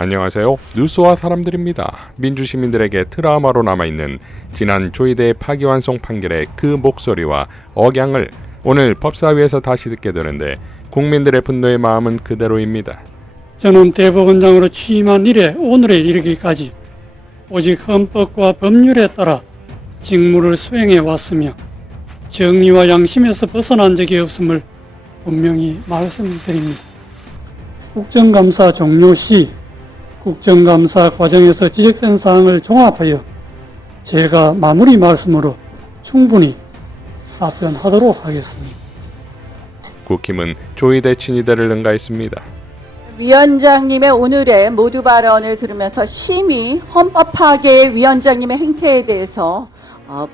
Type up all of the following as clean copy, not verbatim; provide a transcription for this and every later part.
안녕하세요. 뉴스와 사람들입니다. 민주시민들에게 트라우마로 남아있는 지난 조희대 파기환송 판결의 그 목소리와 억양을 오늘 법사위에서 다시 듣게 되는데 국민들의 분노의 마음은 그대로입니다. 저는 대법원장으로 취임한 이래 오늘에 이르기까지 오직 헌법과 법률에 따라 직무를 수행해 왔으며 정의와 양심에서 벗어난 적이 없음을 분명히 말씀드립니다. 국정감사 종료 시 국정감사 과정에서 지적된 사항을 종합하여 제가 마무리 말씀으로 충분히 답변하도록 하겠습니다. 국힘은 조희대 친위대를 능가했습니다. 위원장님의 오늘의 모두 발언을 들으면서 심히 헌법 파괴의 위원장님의 행태에 대해서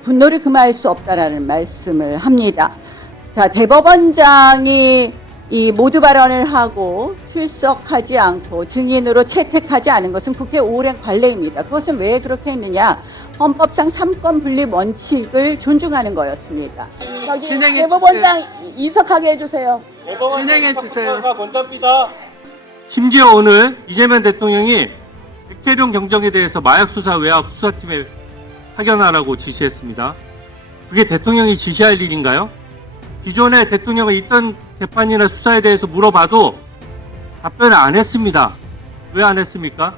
분노를 금할 수 없다라는 말씀을 합니다. 자, 대법원장이 이 모두 발언을 하고 출석하지 않고 증인으로 채택하지 않은 것은 국회 오랜 관례입니다. 그것은 왜 그렇게 했느냐? 헌법상 삼권 분립 원칙을 존중하는 거였습니다. 대법원장 이석하게 해주세요. 진행해 주세요. 심지어 오늘 이재명 대통령이 백태룡 경정에 대해서 마약수사 외압 수사팀에 파견하라고 지시했습니다. 그게 대통령이 지시할 일인가요? 기존에 대통령은 있던 재판이나 수사에 대해서 물어봐도 답변을 안 했습니다. 왜 안 했습니까?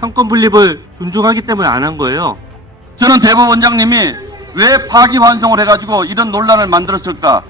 삼권 분립을 존중하기 때문에 안 한 거예요. 저는 대법원장님이 왜 파기환송을 해가지고 이런 논란을 만들었을까?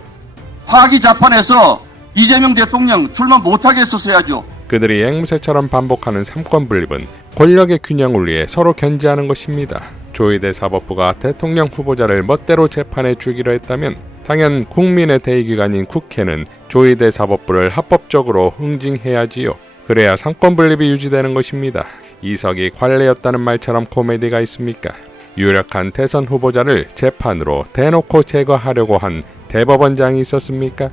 파기자판에서 이재명 대통령 출마 못하게 했었어야죠. 그들이 앵무새처럼 반복하는 삼권 분립은 권력의 균형을 위해 서로 견제하는 것입니다. 조희대 사법부가 대통령 후보자를 멋대로 재판에 주기로 했다면 당연 국민의 대의기관인 국회는 조희대 사법부를 합법적으로 응징해야지요. 그래야 삼권 분립이 유지되는 것입니다. 이석이 관례였다는 말처럼 코미디가 있습니까? 유력한 대선 후보자를 재판으로 대놓고 제거하려고 한 대법원장이 있었습니까?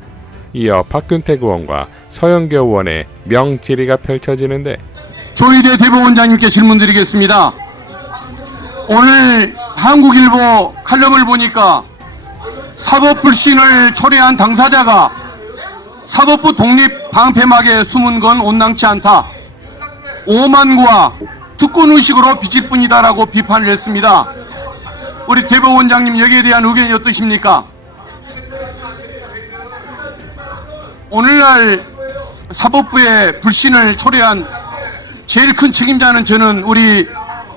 이어 박균택 의원과 서영교 의원의 명질의가 펼쳐지는데 조희대 대법원장님께 질문드리겠습니다. 오늘 한국일보 칼럼을 보니까 사법불신을 초래한 당사자가 사법부 독립 방패막에 숨은 건 온당치 않다. 오만과 특권의식으로 비칠 뿐이다라고 비판을 했습니다. 우리 대법원장님 여기에 대한 의견이 어떠십니까? 오늘날 사법부의 불신을 초래한 제일 큰 책임자는 저는 우리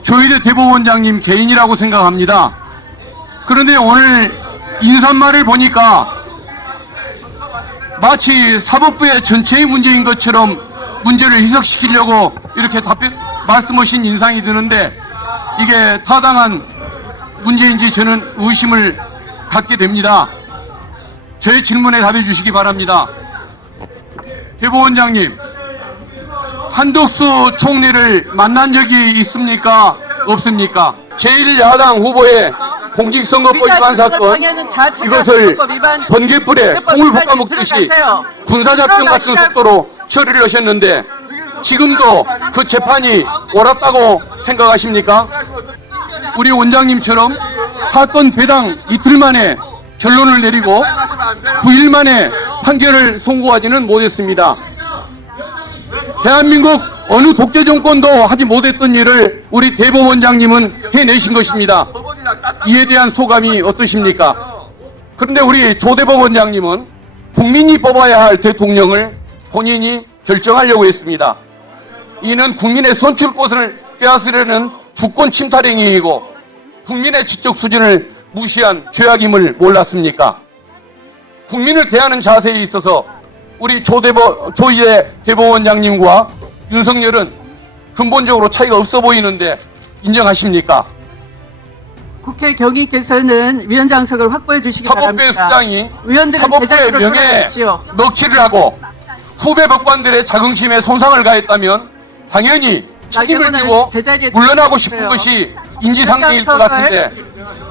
조희대 대법원장님 개인이라고 생각합니다. 그런데 오늘 인사말을 보니까 마치 사법부의 전체의 문제인 것처럼 문제를 희석시키려고 이렇게 말씀하신 인상이 드는데 이게 타당한 문제인지 저는 의심을 갖게 됩니다. 저의 질문에 답해 주시기 바랍니다. 대법원장님, 한덕수 총리를 만난 적이 있습니까? 없습니까? 제1야당 후보의 공직선거법 위반 사건, 이것을 번개불에 콩을 볶아먹듯이 군사작전 같은 속도로 처리를 하셨는데 지금도 그 재판이 옳았다고 생각하십니까? 우리 원장님처럼 사건 배당 이틀 만에 결론을 내리고 9일 만에 판결을 선고하지는 못했습니다. 대한민국 어느 독재 정권도 하지 못했던 일을 우리 대법원장님은 해내신 것입니다. 이에 대한 소감이 어떠십니까? 그런데 우리 조 대법원장님은 국민이 뽑아야 할 대통령을 본인이 결정하려고 했습니다. 이는 국민의 선출권을 빼앗으려는 주권 침탈 행위이고 국민의 지적 수준을 무시한 죄악임을 몰랐습니까? 국민을 대하는 자세에 있어서 우리 조희대 대법원장님과 윤석열은 근본적으로 차이가 없어 보이는데 인정하십니까? 국회 경위께서는 위원장석을 확보해 주시기 사법부의 바랍니다. 수장이 의원들은 사법부의 제자리로 명예에 돌아가십시오. 넋치를 하고 후배 법관들의 자긍심에 손상을 가했다면 당연히 책임을 지고 물러나고 싶은 것이 인지상정일 것 같은데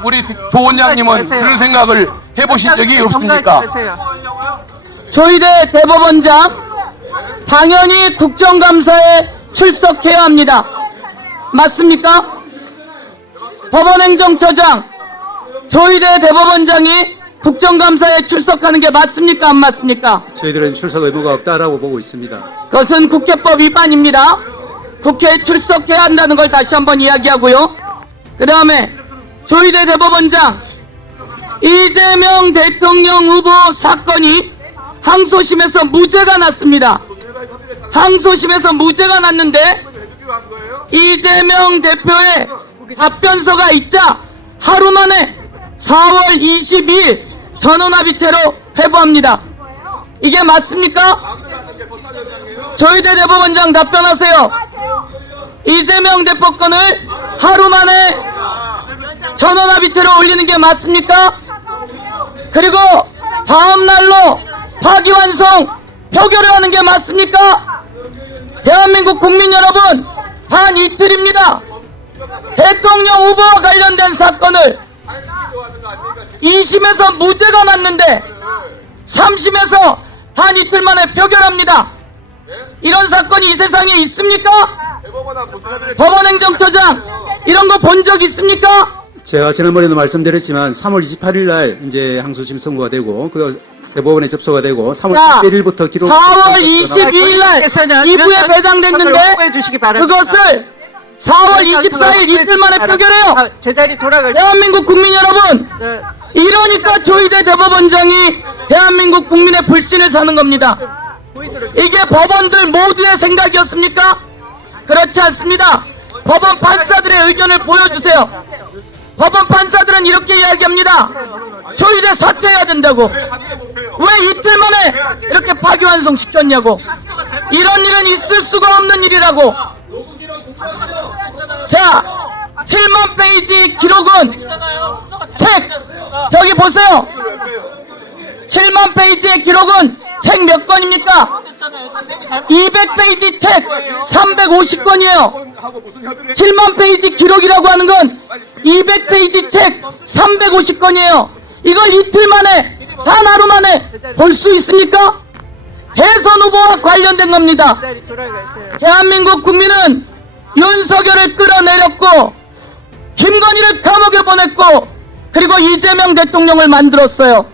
우리 조 원장님은 그런 생각을 해보신 적이 없습니까? 조희대 대법원장 당연히 국정감사에 출석해야 합니다. 맞습니까? 법원행정처장 조희대 대법원장이 국정감사에 출석하는 게 맞습니까? 안 맞습니까? 저희들은 출석 의무가 없다라고 보고 있습니다. 그것은 국회법 위반입니다. 국회에 출석해야 한다는 걸 다시 한번 이야기하고요. 그 다음에 조희대 대법원장, 이재명 대통령 후보 사건이 항소심에서 무죄가 났습니다. 항소심에서 무죄가 났는데 이재명 대표의 답변서가 있자 하루 만에 4월 22일 전원합의체로 회부합니다. 이게 맞습니까? 조희대 대법원장 답변하세요. 이재명 대법관을 하루 만에 전원합의체로 올리는 게 맞습니까? 그리고 다음 날로 파기환송 표결을 하는 게 맞습니까? 대한민국 국민 여러분, 단 이틀입니다. 대통령 후보와 관련된 사건을 2심에서 무죄가 났는데 3심에서 단 이틀 만에 표결합니다. 이런 사건이 이 세상에 있습니까? 법원행정처장, 이런 거 본 적 있습니까? 제가 지난번에도 말씀드렸지만 3월 28일 날 이제 항소심 선고가 되고 그 대법원에 접수가 되고 3월 11일부터 기록 4월 22일 날 2부에 배당됐는데 그것을 4월 24일 이틀 만에 표결해요. 제자리 돌아갈 대한민국 국민 여러분, 이러니까 조희대 대법원장이 대한민국 국민의 불신을 사는 겁니다. 이게 법원들 모두의 생각이었습니까? 그렇지 않습니다. 법원 판사들의 의견을 보여주세요. 법원 판사들은 이렇게 이야기합니다. 조희대 사퇴해야 된다고. 왜 이틀 만에 이렇게 파기환송 시켰냐고. 이런 일은 있을 수가 없는 일이라고. 자, 7만 페이지 기록은 책, 저기 보세요. 7만 페이지의 기록은 책 몇 권입니까? 200페이지 책 350권이에요. 7만 페이지 기록이라고 하는 건 200페이지 책 350권이에요. 이걸 이틀 만에, 단 하루 만에 볼 수 있습니까? 대선 후보와 관련된 겁니다. 대한민국 국민은 윤석열을 끌어내렸고 김건희를 감옥에 보냈고 그리고 이재명 대통령을 만들었어요.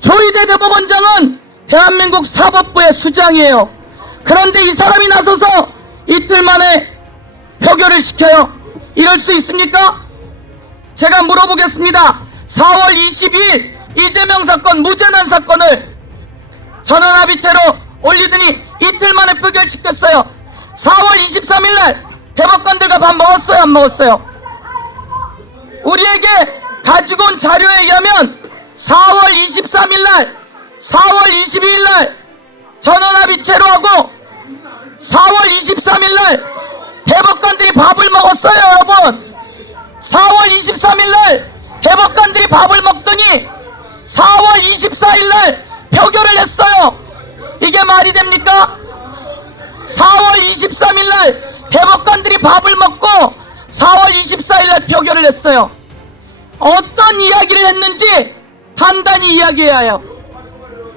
조희대 대법원장은 대한민국 사법부의 수장이에요. 그런데 이 사람이 나서서 이틀 만에 표결을 시켜요. 이럴 수 있습니까? 제가 물어보겠습니다. 4월 22일 이재명 사건, 무죄난 사건을 전원합의체로 올리더니 이틀 만에 표결시켰어요. 4월 23일 날 대법관들과 밥 먹었어요, 안 먹었어요? 우리에게 가지고 온 자료에 의하면 4월 23일 날, 4월 22일 날 전원합의체로 하고 4월 23일 날 대법관들이 밥을 먹었어요, 여러분. 4월 23일 날 대법관들이 밥을 먹더니 4월 24일 날 표결을 했어요. 이게 말이 됩니까? 4월 23일 날 대법관들이 밥을 먹고 4월 24일 날 표결을 했어요. 어떤 이야기를 했는지 간단히 이야기해야 해요.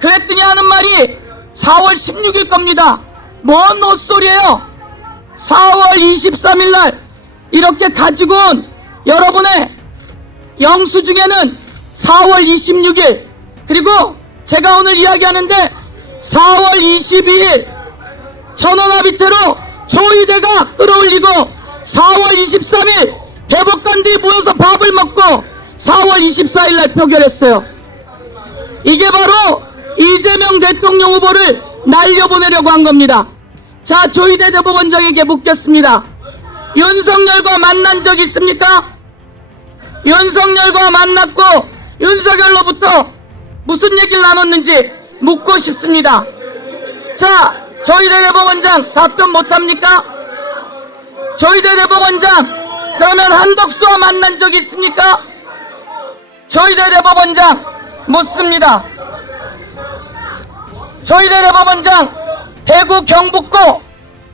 그랬더니 하는 말이 4월 16일 겁니다. 뭔 헛소리예요? 4월 23일 날 이렇게 가지고 온 여러분의 영수증에는 4월 26일, 그리고 제가 오늘 이야기하는데 4월 22일 전원합의체로 조희대가 끌어올리고 4월 23일 대법관들이 모여서 밥을 먹고 4월 24일 날 표결했어요. 이게 바로 이재명 대통령 후보를 날려보내려고 한 겁니다. 자, 조희대 대법원장에게 묻겠습니다. 윤석열과 만난 적 있습니까? 윤석열과 만났고 윤석열로부터 무슨 얘기를 나눴는지 묻고 싶습니다. 자, 조희대 대법원장 답변 못합니까? 조희대 대법원장, 그러면 한덕수와 만난 적 있습니까? 조희대 대법원장 묻습니다. 조희대 대법원장, 대구 경북고,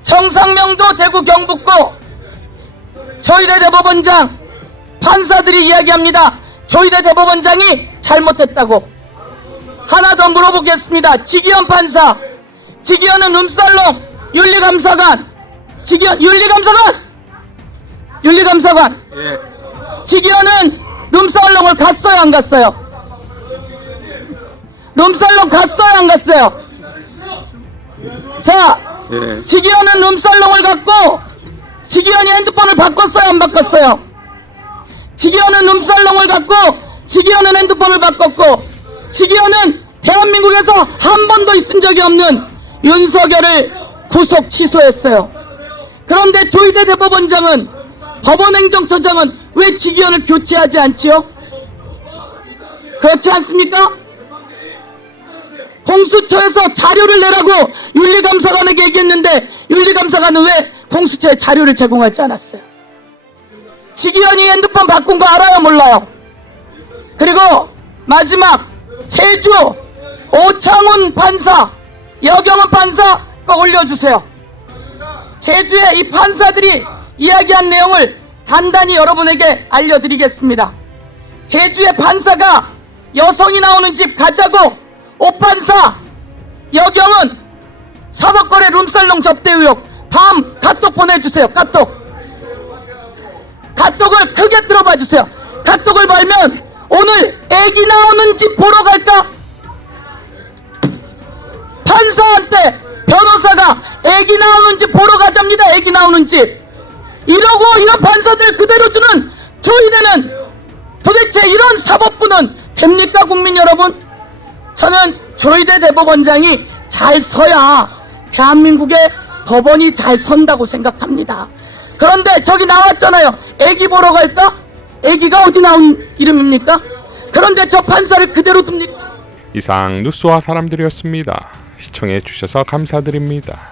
정상명도 대구 경북고, 조희대 대법원장, 판사들이 이야기합니다. 조희대 대법원장이 잘못했다고. 하나 더 물어보겠습니다. 지기현 판사, 지기현은 룸살롱 윤리감사관, 지기현 윤리감사관, 지기현은 룸살롱을 갔어요, 안 갔어요? 룸살롱 갔어요, 안 갔어요? 자, 지기현은 룸살롱을 갔고 지기현이 핸드폰을 바꿨어요, 안 바꿨어요? 지기현은 룸살롱을 갖고 지기현은 핸드폰을 바꿨고 지기현은 대한민국에서 한 번도 있은 적이 없는 윤석열을 구속 취소했어요. 그런데 조희대 대법원장은 법원행정처장은 왜 지기현을 교체하지 않지요? 그렇지 않습니까? 공수처에서 자료를 내라고 윤리감사관에게 얘기했는데 윤리감사관은 왜 공수처에 자료를 제공하지 않았어요? 지기현이 핸드폰 바꾼 거 알아요, 몰라요? 그리고 마지막 제주 오창훈 판사, 여경은 판사 거 올려주세요. 제주의 이 판사들이 이야기한 내용을 간단히 여러분에게 알려드리겠습니다. 제주의 판사가 여성이 나오는 집 가자고 오판사 여경은 사법거래 룸살롱 접대 의혹. 다음 카톡 보내주세요. 카톡을 크게 들어봐 주세요. 카톡을 보면 오늘 애기 나오는 집 보러 갈까? 판사한테 변호사가 애기 나오는 집 보러 가자입니다. 애기 나오는 집. 이러고 이런 판사들 그대로 주는 조희대는 도대체 이런 사법부는 됩니까, 국민 여러분? 저는 조희대 대법원장이 잘 서야 대한민국의 법원이 잘 선다고 생각합니다. 그런데 저기 나왔잖아요. 애기 보러 갈까? 애기가 어디 나온 이름입니까? 그런데 저 판사를 그대로 둡니까? 이상 뉴스와 사람들이었습니다. 시청해 주셔서 감사드립니다.